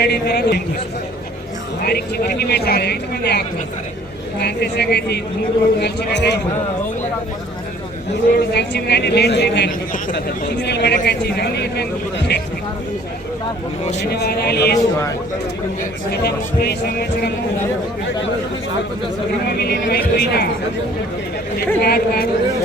ready తర్వాత వారి చివరికి పెట్టాలి ఐదు మంది ఆత్మ అంతేశాఖ అయితే మూడు రోడ్డు కలిసి కదా మూడు రోడ్డు కలిసి కానీ లేట్ అయిందని సిగ్నల్ పడకొచ్చి ధన్యవాదాలు ఏసు గత ముప్పై సంవత్సరము క్రమ విలీనమైపోయిన ఎట్లాడు వారు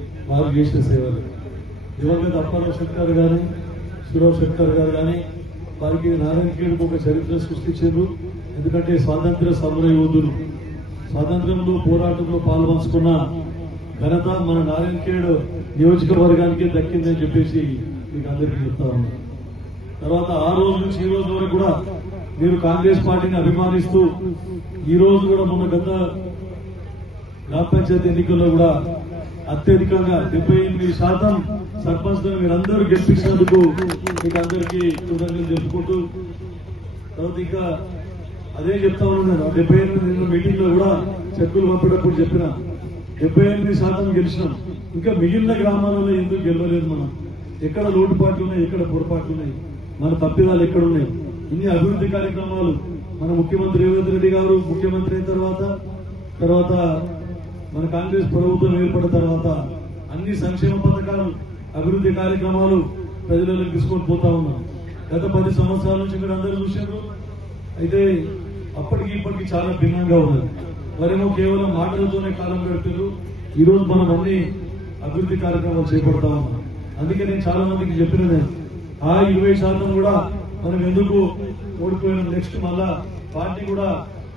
వారు చేసే సేవలు దివంగత అప్పారావు శంకర్ గారు సురావు శంకర్ గారు కానీ వారికి కీడుకు ఒక చరిత్ర సృష్టించారు ఎందుకంటే స్వాతంత్ర సమర యోధులు స్వాతంత్రంలో పోరాటంలో పాల్పంచుకున్న ఘనత మన కీడు నియోజకవర్గానికి దక్కిందని చెప్పేసి మీకు అందరికీ చెప్తా తర్వాత ఆ రోజు నుంచి ఈ రోజు వరకు కూడా మీరు కాంగ్రెస్ పార్టీని అభిమానిస్తూ ఈ రోజు కూడా మొన్న గత గ్రామ పంచాయతీ ఎన్నికల్లో కూడా అత్యధికంగా డెబ్బై ఎనిమిది శాతం సర్పంచ్ మీరందరూ గెలిపించినందుకు మీకు అందరికీ కృతజ్ఞతలు చెప్పుకుంటూ తర్వాత ఇంకా అదే చెప్తా ఉన్నాను డెబ్బై ఎనిమిది నిన్న మీటింగ్ లో కూడా చెక్కులు పంపేటప్పుడు చెప్పిన డెబ్బై ఎనిమిది శాతం గెలిచినాం ఇంకా మిగిలిన గ్రామాలలో ఎందుకు గెలవలేదు మనం ఎక్కడ లోటుపాట్లు ఉన్నాయి ఎక్కడ పొరపాట్లు ఉన్నాయి మన తప్పిదాలు ఎక్కడున్నాయి ఇన్ని అభివృద్ధి కార్యక్రమాలు మన ముఖ్యమంత్రి రేవంత్ రెడ్డి గారు ముఖ్యమంత్రి అయిన తర్వాత తర్వాత మన కాంగ్రెస్ ప్రభుత్వం ఏర్పడిన తర్వాత అన్ని సంక్షేమ పథకాలు అభివృద్ధి కార్యక్రమాలు ప్రజలకు తీసుకొని పోతా ఉన్నాం గత పది సంవత్సరాల నుంచి మీరు అందరూ చూశారు అయితే అప్పటికి ఇప్పటికి చాలా భిన్నంగా ఉన్నది మరేమో కేవలం మాటలతోనే కాలం ఈ ఈరోజు మనం అన్ని అభివృద్ధి కార్యక్రమాలు చేపడతా ఉన్నాం అందుకే నేను చాలా మందికి చెప్పినది ఆ ఇరవై శాతం కూడా మనం ఎందుకు ఓడిపోయినాం నెక్స్ట్ మళ్ళా పార్టీ కూడా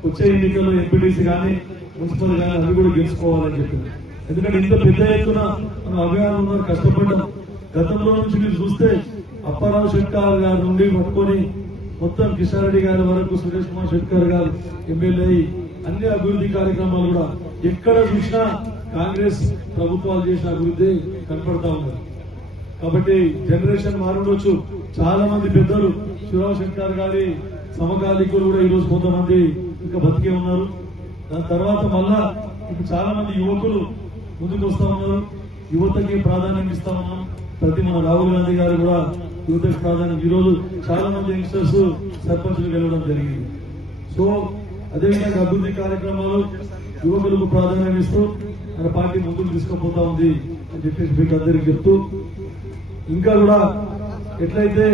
వచ్చే ఎన్నికల్లో ఎంపీటీసీ కానీ మున్సిపల్ కానీ అవి కూడా గెలుచుకోవాలని చెప్పింది ఎందుకంటే ఇంత పెద్ద ఎత్తున మన అవగాహన ఉన్నారు గతంలో నుంచి మీరు చూస్తే అప్పారావు శెట్కర్ గారి నుండి పట్టుకొని మొత్తం కిషన్ రెడ్డి గారి వరకు సురేష్ కుమార్ శెట్కర్ గారు ఎమ్మెల్యే అన్ని అభివృద్ధి కార్యక్రమాలు కూడా ఎక్కడ చూసినా కాంగ్రెస్ ప్రభుత్వాలు చేసిన అభివృద్ధి కనపడతా ఉన్నారు కాబట్టి జనరేషన్ మారుండొచ్చు చాలా మంది పెద్దలు శివరావు శంకర్ గారి సమకాలికులు కూడా ఈరోజు కొంతమంది ఇంకా బతికే ఉన్నారు దాని తర్వాత మళ్ళా ఇంకా చాలా మంది యువకులు ముందుకు వస్తా ఉన్నారు యువతకి ప్రాధాన్యం ఇస్తా ఉన్నాం ప్రతి మన రాహుల్ గాంధీ గారు కూడా యువతకి ప్రాధాన్యం ఈరోజు చాలా మంది యంగ్స్టర్స్ సర్పంచులు గెలవడం జరిగింది సో అదేవిధంగా అభివృద్ధి కార్యక్రమాలు యువకులకు ప్రాధాన్యం ఇస్తూ మన పార్టీ ముందుకు తీసుకుపోతా ఉంది అని చెప్పేసి మీకు అందరికి చెప్తూ ఇంకా కూడా ఎట్లయితే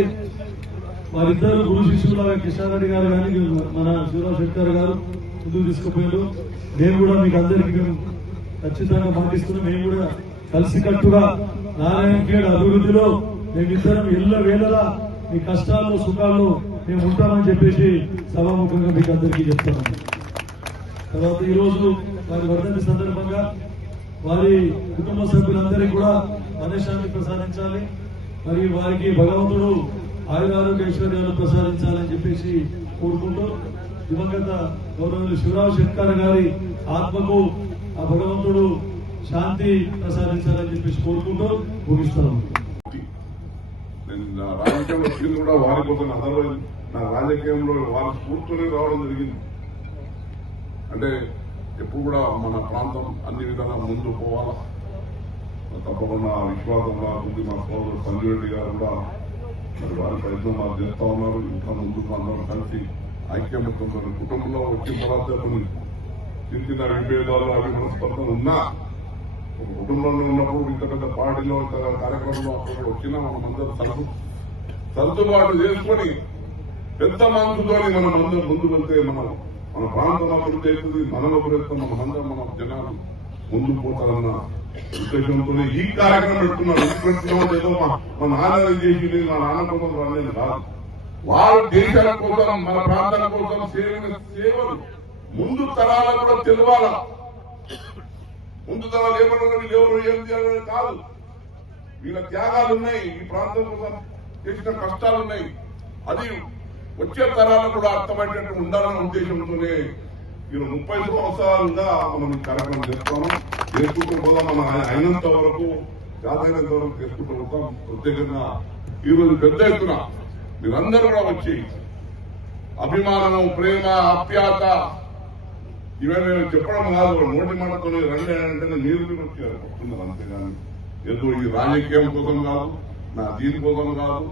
వారిద్దరు గురు శిష్యుల కిషన్ గారు కానీ మన శివరాజ్ శెట్టారు గారు ముందుకు తీసుకుపోయారు నేను కూడా మీకు అందరికీ మేము ఖచ్చితంగా పాటిస్తున్నాం మేము కూడా కలిసికట్టుగా నారాయణ గేడ్ అభివృద్ధిలో మేమిద్దరం ఇళ్ళ వేళలా మీ కష్టాలు సుఖాలు మేము ఉంటామని చెప్పేసి సభాముఖంగా మీకు అందరికీ చెప్తాను తర్వాత ఈరోజు వారి వర్ధంతి సందర్భంగా వారి కుటుంబ సభ్యులందరికీ కూడా మనశ్శాంతి ప్రసాదించాలి మరియు వారికి భగవంతుడు ఆరోగ్య ఐశ్వర్యాలు ప్రసాదించాలని చెప్పేసి కోరుకుంటూ దివంగత గౌరవ శివరావు శంకర్ గారి ఆత్మకు ఆ భగవంతుడు శాంతి ప్రసాదించాలని చెప్పేసి కోరుకుంటూ ముగిస్తాను నా రాజకీయంలో వచ్చింది కూడా వారి కోసం రావడం జరిగింది అంటే ఎప్పుడు కూడా మన ప్రాంతం అన్ని విధాలా ముందు పోవాలా తప్పకుండా విశ్వాసం ఉంది మా సోదరుడు సంజయ్ రెడ్డి గారు కూడా మరి వారి ప్రయత్నం వాళ్ళు చేస్తా ఉన్నారు ఇంకా ముందుకు అందరూ కలిసి ఐక్యమత్యంతో కుటుంబంలో వచ్చిన తర్వాత కొన్ని విభేదాలు అవి మనస్పర్ధలు ఉన్నా ఒక కుటుంబంలో ఉన్నప్పుడు ఇంత పెద్ద పార్టీలో ఇంత కార్యక్రమంలో అక్కడ వచ్చినా మనం అందరం సరదు సర్దుబాటు చేసుకుని పెద్ద మనసుతోని మనం అందరూ ముందుకు వెళ్తే మనం మన ప్రాంతం అభివృద్ధి అవుతుంది మనలో ప్రయత్నం మన అందరం మన జనాలు ముందుకు పోతారన్న ఉద్దేశంతో ఈ కార్యక్రమం పెట్టుకున్నారు ఏదో మా నాన్న చేసి మా నాన్న కోసం రాలేదు కాదు వాళ్ళు దేశాల కోసం మన ప్రాంతాల కోసం సేవ సేవలు ముందు తరాలు కూడా తెలవాల ముందు తరాలు ఏమన్నా ఎవరు ఏం చేయాలని కాదు వీళ్ళ త్యాగాలు ఉన్నాయి ఈ ప్రాంతం కోసం చేసిన కష్టాలున్నాయి అది వచ్చే తరాలు కూడా అర్థమైనట్టు ఉండాలనే ఉద్దేశంతోనే ఈయన ముప్పై సంవత్సరాలుగా మనం కార్యక్రమం చేస్తున్నాం చేసుకుంటూ మనం ఆయన అయినంత వరకు జాతైనంత వరకు చేసుకుంటూ ఉంటాం ప్రత్యేకంగా ఈరోజు పెద్ద ఎత్తున మీరందరూ కూడా వచ్చి అభిమానం ప్రేమ ఆప్యాత ఇవన్నీ నేను చెప్పడం కాదు నోటి మాటతో రండి అంటే మీరు వచ్చారు వస్తున్నారు అంతేగాని ఏదో ఈ రాజకీయం కోసం కాదు నా దీని కోసం కాదు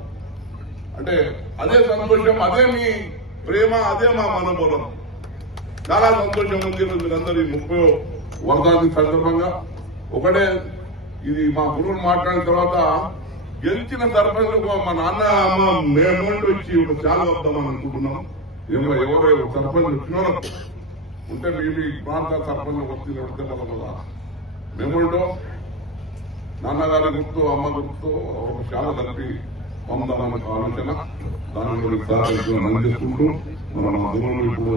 అంటే అదే సంతోషం అదే మీ ప్రేమ అదే మా మనోబలం చాలా సంతోషం ఉంది మీరందరూ ఈ ముప్పై వర్ధాది సందర్భంగా ఒకటే ఇది మా గురువుని మాట్లాడిన తర్వాత గెలిచిన సర్పంచ్లకు మా నాన్న అమ్మ మేము వచ్చి చాలా వద్దామని అనుకుంటున్నాం ఎవరో ఎవరో సర్పంచ్ వచ్చినారో ఉంటే మేము ఈ ప్రాంత సర్పంచ్ వస్తుంది ఉంటే మనం కదా మేము నాన్నగారి గుర్తు అమ్మ గుర్తు చాలా కలిపి పొందాలన్న ఆలోచన దాని గురించి మనం ఇప్పుడు